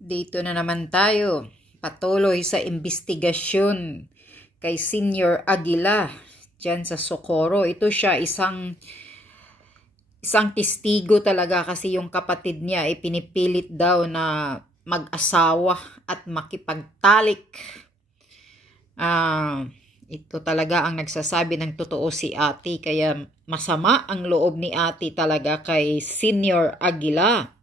Dito na naman tayo, patuloy sa investigasyon kay Senior Aguila dyan sa Socorro. Ito siya, isang testigo talaga kasi yung kapatid niya ay pinipilit daw na mag-asawa at makipagtalik. Ito talaga ang nagsasabi ng totoo si ate, kaya masama ang loob ni ate talaga kay Senior Aguila.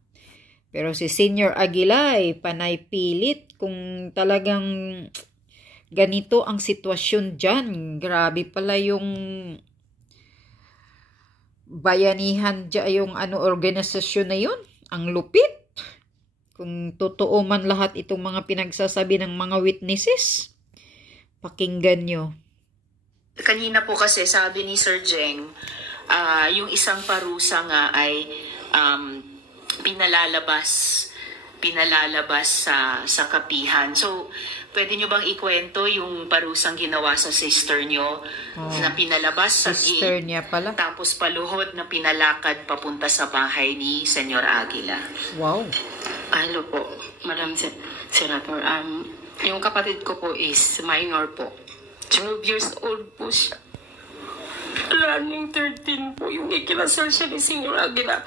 Pero si Senior Aguila ay panay pilit kung talagang ganito ang sitwasyon dyan. Grabe pala yung bayanihan dyan, yung organisasyon na yun. Ang lupit. Kung totoo man lahat itong mga pinagsasabi ng mga witnesses, pakinggan nyo. Kanina po kasi sabi ni Sir Jeng, yung isang parusa nga ay pinalalabas sa kapihan. So, pwede nyo bang ikwento yung parusang ginawa sa sister nyo na pinalabas sa sister niya pala. Tapos paluhod na pinalakad papunta sa bahay ni Senyor Aguila? Wow. Hello po, Madam Senator. Yung kapatid ko po is minor po. 12 years old po siya. Running 13 po yung ikinasal siya ni Senyor Aguila.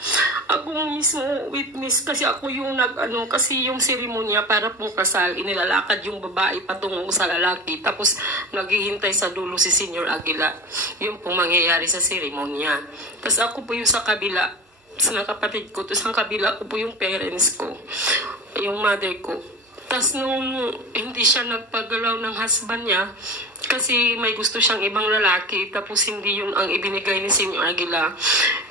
Ako mismo witness kasi ako yung kasi yung seremonya para pong kasal, inilalakad yung babae patungo sa lalaki tapos naghihintay sa dulo si Senyor Aguila. Yung pong mangyayari sa seremonya. Tapos ako po yung sa kabila, sa kapatid ko, tapos ang kabila ko po yung parents ko, yung mother ko. Tapos nung hindi siya nagpagalaw ng husband niya, kasi may gusto siyang ibang lalaki, tapos hindi yun ang ibinigay ni Senyor Aguila.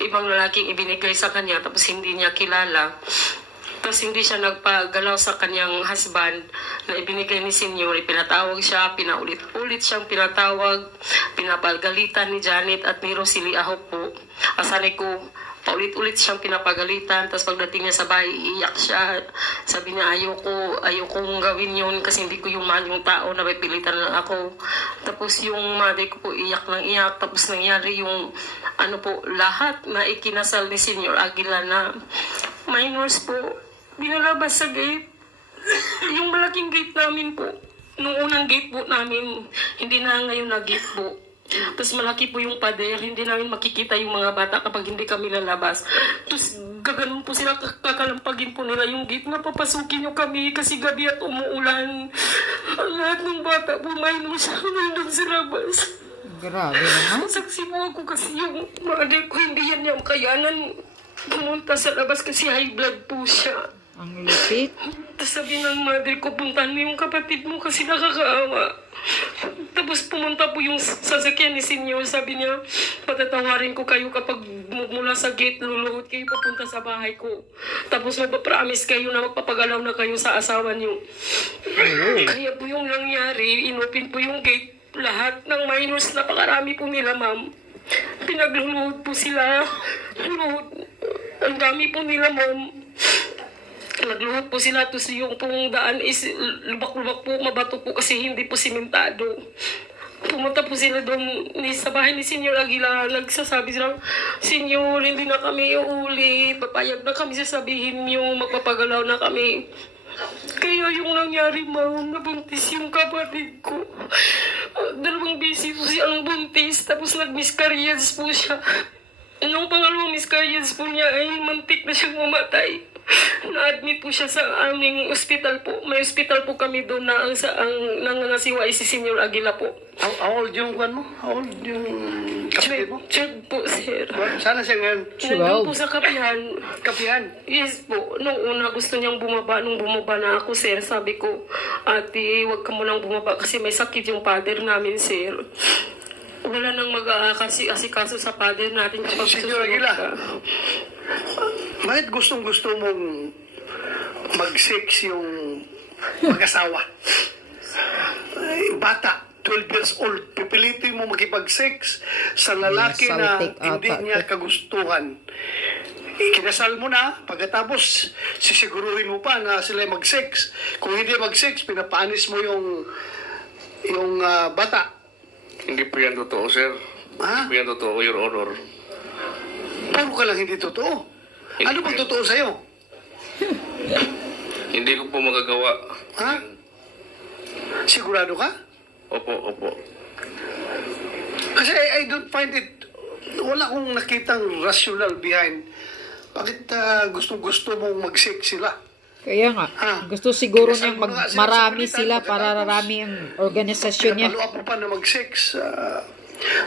Ibang lalaking ibinigay sa kanya, tapos hindi niya kilala. Tapos hindi siya nagpagalaw sa kanyang husband na ibinigay ni Senyor. Pinatawag siya, pinaulit-ulit siyang pinatawag, pinapagalitan ni Janet at ni Rosely Ahok po. Asali ko, paulit-ulit siyang pinapagalitan. Tapos pagdating niya sa bahay, iiyak siya. Sabi niya, ayokong gawin yun kasi hindi ko yung mahal yung tao na may pilitan lang ako. Tapos yung mother ko po iyak ng iyak. Tapos nangyari yung lahat na ikinasal ni Senyor Aguila na minors po, binalabas sa gate. Yung malaking gate namin po, nung unang gate po namin, hindi na ngayon na gate po. Tapos malaki po yung pader, hindi namin makikita yung mga bata kapag hindi kami lalabas. Tapos gaganon po sila, kakalampagin po nila yung gate na papasukin nyo kami kasi gabi at umuulan. Ang lahat ng bata po, mainom siya nandun sa labas. Grabe naman. Saksi mo ako kasi yung mother ko, hindi yan yung kayanan pumunta sa labas kasi high blood po siya. Ang lupit. Tapos sabi ng mother ko, puntahan mo yung kapatid mo kasi nakakaawa. Tapos pumunta po yung sasakyan ni Senyor. Sabi niya, patatawarin ko kayo kapag mula sa gate, luluhod kayo papunta sa bahay ko. Tapos magpapromise kayo na magpapagalaw na kayo sa asawa niyo. Kaya po yung nangyari, inopin po yung gate. Lahat ng minors, napakarami po nila, ma'am. Pinagluluhod po sila. Ang dami po nila, ma'am. Nagluhod po sila, tapos yung pong daan is lubak-lubak po, mabato po kasi hindi po simentado. Pumunta po sila doon sa bahay ni Senyor Aguila. Nagsasabi sila, Senyor, hindi na kami iuli. Papayag na kami sasabihin nyo, magpapagalaw na kami. Kaya yung nangyari, ma'am, nabuntis yung kapatid ko. 2 beses po siyang buntis, tapos nag-miscarriage po siya. Nung pangalawang miscarriage po niya ay mantik na siyang mamatay. Na-admit po siya sa aming ospital po. May ospital po kami doon na ang nangangasiwa ay si Senyor Aguila po. How old yung kwan mo? How old yung kapatid mo? Check po, sir. Sana siya ngayon? Nandun po sa kapihan. Kapihan? Yes po. Nung una gusto niyang bumaba. Nung bumaba na ako, sir, sabi ko, ate, huwag ka munang bumaba kasi may sakit yung father namin, sir. Wala nang mag-aasikaso sa father natin kapag Senyor Aguila, bakit gustong-gusto mong mag-sex yung mag-asawa? Bata, 12 years old, pipilitin mo makipag-sex sa lalaki na hindi niya kagustuhan. Kinasal mo na, pagkatapos sisiguruhin mo pa na sila mag-sex. Kung hindi mag-sex, pinapanis mo yung bata. Hindi po yan totoo, sir. Ha? Hindi po yan totoo, Your Honor. Puro ka lang hindi totoo. Ano bang totoo sa'yo? Hindi ko po magagawa. Ha? Sigurado ka? Opo. Kasi I don't find it, wala akong nakitang rational behind. Bakit gustong-gusto mong mag-sex sila? Kaya nga, gusto siguro niyang marami sila para rarami ang organisasyon niya. Pinapalo mo pa na mag-sex.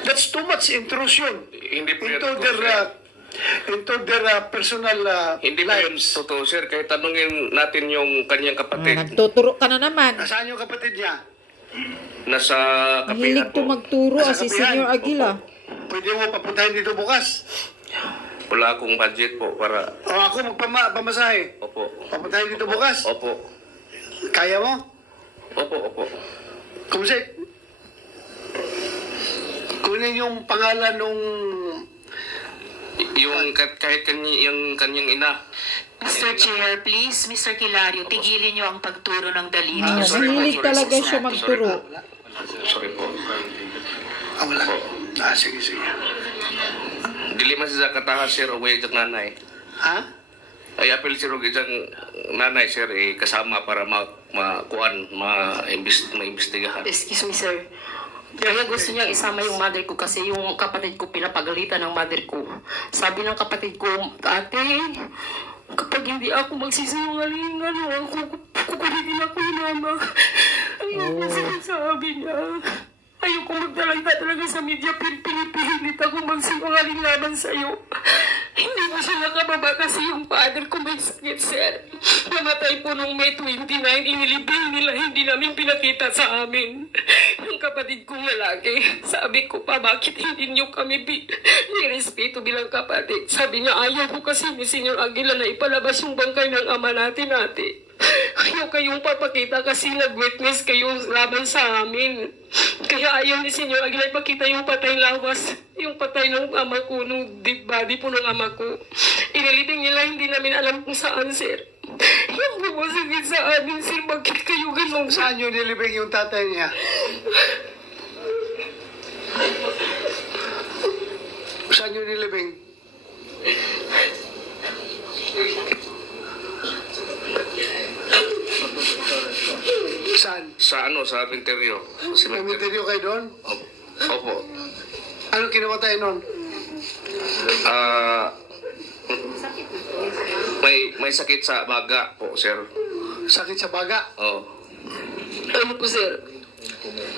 That's too much intrusion Hindi po into their personal Hindi po yun lives. totoo, sir. Kahit tanungin natin yung kanyang kapatid. Nagtuturo ka na naman. Nasaan yung kapatid niya? Nasa Mahilig kapihan to po. magturo Nasa si kapihan. Senior Aguila. Pwede mo papuntahin dito bukas. Wala akong budget po para... O ako magpamasahe. Opo. Papuntahin dito bukas. Opo. Kaya mo? Opo. Kumsik. Kunin yung pangalan nung... Yung kahit yung kanyang ina. Mr. Chair, please, Mr. Kilario, tigilin niyo ang pagturo ng daliri. Mahilig talaga siya magturo. Sorry po. Wala. Sige. Dili man siya kataha, sir, o way ng nanay. Ha? Ay apel sir, o isang nanay, sir, kasama para maimbestigahan. Excuse me, sir. Kaya gusto niya isama yung mother ko kasi yung kapatid ko pinapagalitan ng mother ko. Sabi ng kapatid ko, ate, kapag hindi ako magsisinungaling, kukulitin ako yung mama. Ayun sinasabi niya. Ayoko magdalagda talaga sa media, pinipilit ako magsinungaling laban sa'yo. Hindi mo siya nakababa kasi yung father ko may sakit, sir. Namatay po nung May 29, inilibing nila, hindi namin pinakita sa amin. Yung kapatid kong lalaki, sabi ko pa, bakit hindi niyo kami nirespeto bilang kapatid? Sabi niya, ayaw ko kasi ni Senior Aguila na ipalabas yung bangkay ng ama natin, ate. Ayaw kayong papakita kasi nag-witness kayo laban sa amin. Kaya ayaw ni Senior Aguila ipakita yung patay lawas, yung patay ng ama ko, nung dead body po ng ama ko. Inilibing nila, hindi namin alam kung saan, sir. Yung bumasagit sa amin, sir, bakit kayo ganun? Saan yung nilibing yung tatay niya? Saan yung nilibing? Saan? Sa sa Pinterio. Cemetery kayo doon? Opo. Ano kinamatay noon? May sakit sa baga po, sir. Sakit sa baga? Oh. Ano po, sir?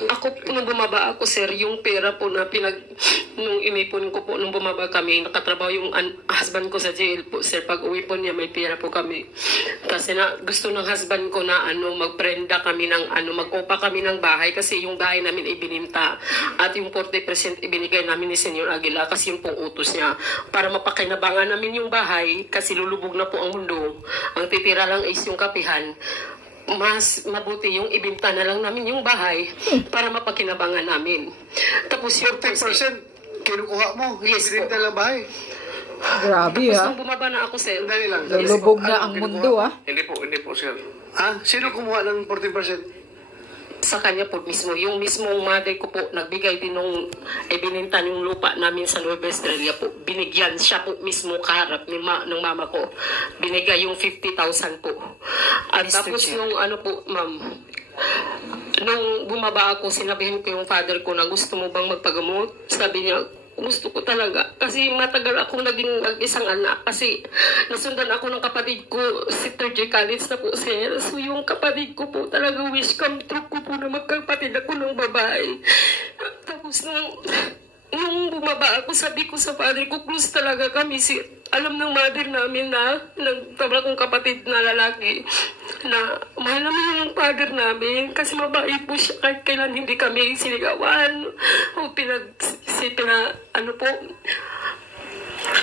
Ako, nung bumaba ako, sir, yung pera po na nung inipon ko po, nung bumaba kami, nakatrabaho yung husband ko sa jail po, sir. Pag uwi po niya, may pera po kami. Kasi gusto ng husband ko na magprenda kami ng mag-opa kami ng bahay kasi yung bahay namin ibininta. At yung 40% ibinigay namin ni Senior Aguila kasi yung pong utos niya. Para mapakinabangan namin yung bahay kasi lulubog na po ang mundo. Ang titira lang is yung kapihan. Mas mabuti yung ibinta na lang namin yung bahay para mapakinabangan namin. Tapos yung 40% kinukuha mo? Yes po. Ibinenta lang bahay? Grabe Tapos nung bumaba na ako, sir. Dali lang. Lulubog na Ano ang kinukuha? mundo, Hindi po, sir. Ha? Sino kumuha ng 40%? Sa kanya po mismo. Yung mismong mother ko po, nagbigay din nung ibininta yung lupa namin sa Nueva Estrella po. Binigyan siya po mismo kaharap ng mama ko. Binigay yung 50,000 po. At tapos nung po, ma'am, nung bumaba ako, sinabihin ko yung father ko na gusto mo bang magpagamot? Sabi niya, gusto ko talaga. Kasi matagal akong naging isang anak. Kasi nasundan ako ng kapatid ko, si 3rd college na po siya. So yung kapatid ko po talaga wish come true ko po na magkapatid ako ng babae. Tapos nung bumaba ako, sabi ko sa father ko, close talaga kami. Alam ng mother namin na nagtabla kong kapatid na lalaki na mahal namin yung father namin kasi mabait po siya kahit kailan hindi kami sinigawan o po.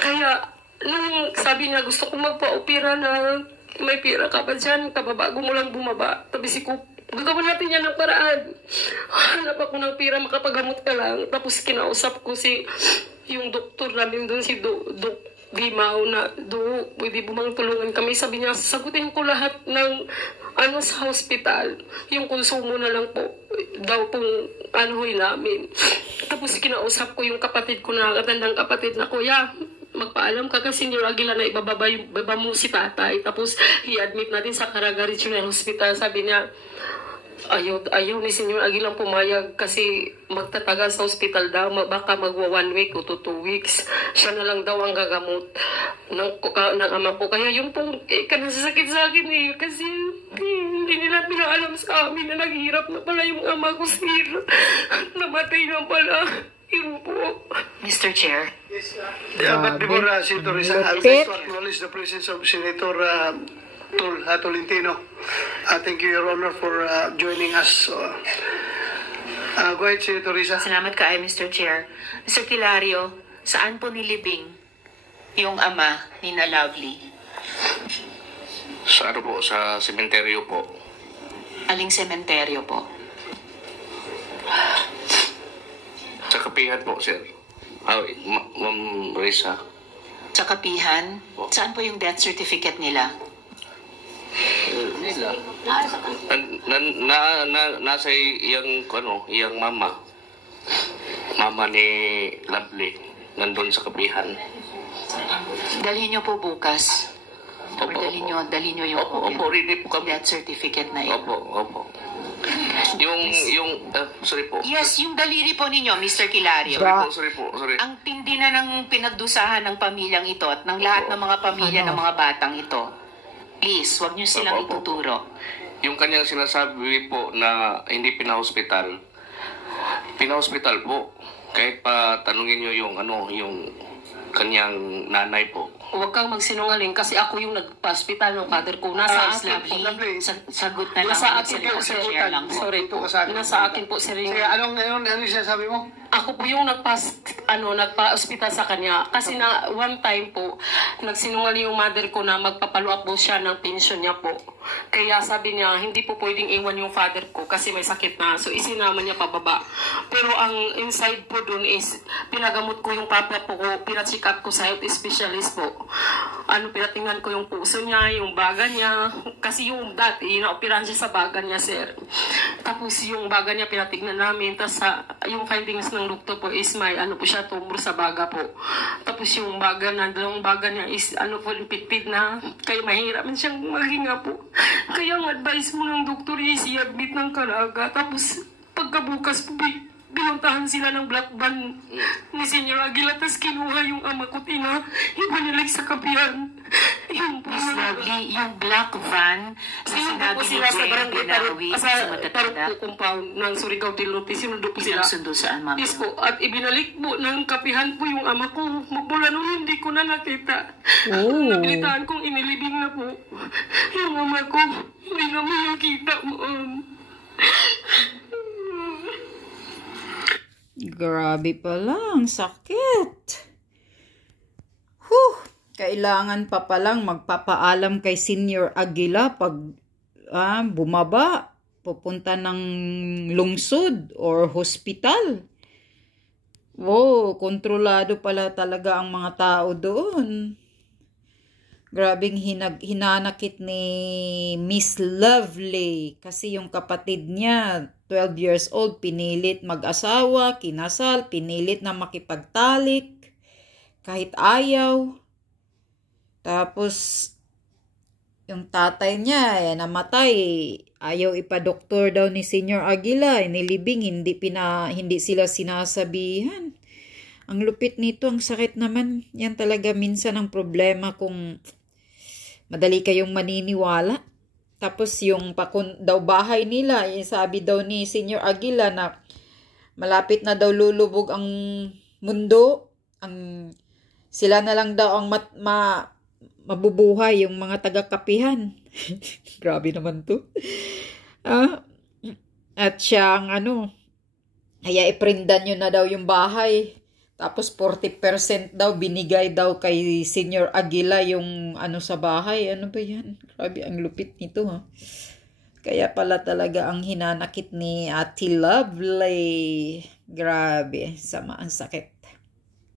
Kaya nung sabi niya gusto ko magpa-opera na may pira ka ba dyan, kababago mo lang bumaba. Sabi ko, gagawin natin yan ng paraan. Hanap ako ng pira, makapagamot ka lang. Tapos kinausap ko yung doktor namin doon, si Dok Gimao na, pwede bumang tulungan kami. Sabi niya, sagutin ko lahat ng sa hospital. Yung konsumo na lang po daw pong namin. Tapos kinausap ko yung kapatid ko na katandang kapatid na, kuya, magpaalam ka kasi Senior Aguila na ibaba mo si tatay. Tapos i-admit natin sa Caraga Regional Hospital. Sabi niya, ayaw ni Senior Aguilang pumayag kasi magtatagal sa hospital daw, baka magwa 1 week o 2 weeks. Siya na lang daw ang gagamot ng ama ko. Kaya yung pong kanasasakit sa akin kasi hindi nila pinaalam sa amin na naghihirap na pala yung ama ko, sir. Namatay na pala. Yun po. Mr. Chair. Yes, but before Senator Risa, I would like to acknowledge the presence of Senator Tolentino. Thank you, Your Honor, for joining us. Go ahead, Senator Risa. Salamat ka, Mr. Chair. Mr. Kilario, saan po nilibing yung ama ni na Lovely? Sa ano po, sa sementeryo po. Aling sementeryo po? Sa kapihan po, sir. Ma'am Risa. Sa Kapihan? Saan po yung death certificate nila? Nasa iyang mama. Mama ni Lovely. Nandun sa kapihan. Dalhin niyo po bukas. Or dalhin niyo yung Opo, ready po kami. death certificate na ito. Opo. Sorry po. Yes, yung daliri po ninyo, Mr. Kilario. Sorry po. Ang tindi na ng pinagdusahan ng pamilyang ito at ng lahat ng mga pamilya ng mga batang ito. Please, wag niyo silang ituturo. Yung kanyang sinasabi po na hindi pinahospital po. Kahit pa tanungin niyo yung kanyang nanay po. Huwag kang magsinungaling kasi ako yung nagpa-hospital ng father ko. Nasa akin po. Sagot na lang. Nasa akin po, sir. Share lang po. Sorry po. Nasa akin po, sir. Sige, ano yung sinasabi mo? Ako po yung nagpa-hospital sa kanya. Kasi na one time po, nagsinungaling yung mother ko na magpapalo up po siya ng pension niya po. Kaya sabi niya, hindi po pwedeng iwan yung father ko kasi may sakit na. So isinama niya pababa. Pero ang inside po dun is, pinagamot ko yung papa po ko, pina-check up ko sa health specialist po. Pinatingnan ko yung puso niya, yung baga niya. Kasi yung dati, na-operahan siya sa baga niya, sir. Tapos yung baga niya pinatignan namin. Tapos yung findings ng doktor po is may po siya, tumor sa baga po. Tapos yung baga niya is po, pitpit na. Kaya mahirap man siyang maghinga po. Kaya ang advice mo ng doktor is i-admit ng Caraga. Tapos pagkabukas po, binuntahan sila ng black van ni Senior Aguila. Tapos kinuha yung ama ko, ibanilig sa kapihan. Yung Miss Lovely, yung black van, sinundo po sila sa barangay Taruk compound ng Surigao del Norte. Sinundo po sila. Sinundo saan, ma'am? Yes po. At ibinalik po ng kapihan po yung ama ko. Magmula nung hindi ko na nakita. Nabilitaan kong inilibing na po. Yung ama ko, hindi na mo nakita mo. Grabe pala, ang sakit. Kailangan pa palang magpapaalam kay Senior Aguila pag bumaba, pupunta ng lungsod or hospital. Kontrolado pala talaga ang mga tao doon. Grabing hinanakit ni Miss Lovely kasi yung kapatid niya, 12 years old, pinilit mag-asawa, kinasal, pinilit na makipagtalik kahit ayaw. Tapos yung tatay niya namatay, ayaw ipa-doktor daw ni Senior Aguila, nilibing, hindi sila sinasabihan. Ang lupit nito, ang sakit naman. Yan talaga minsan ang problema kung madali kayong maniniwala. Tapos yung daw bahay nila, sabi daw ni Senior Aguila na malapit na daw lulubog ang mundo. Sila na lang daw ang mabubuhay, yung mga taga-kapihan. Grabe naman to. At siya kaya iprindan nyo na daw yung bahay. Tapos 40% daw binigay daw kay Senior Aguila yung sa bahay. Ano ba yan? Grabe, ang lupit nito Kaya pala talaga ang hinanakit ni Ate Lovely. Grabe, sama ang sakit.